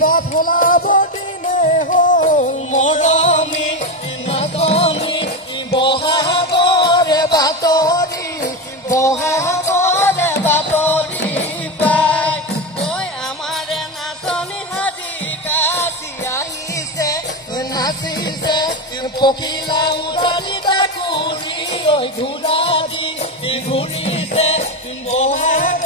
বাফলা বদিনে হল মৰমী নাচনী বহাগৰে বাতৰি বহাগৰে বাতৰি পায় ঐ আমাৰে নাচনী হাজি কাছি আহিছে নাচিছে পখিলা উডালি তাকুৰি ঐ ঘূৰা দি ঘূৰিছে বহাগ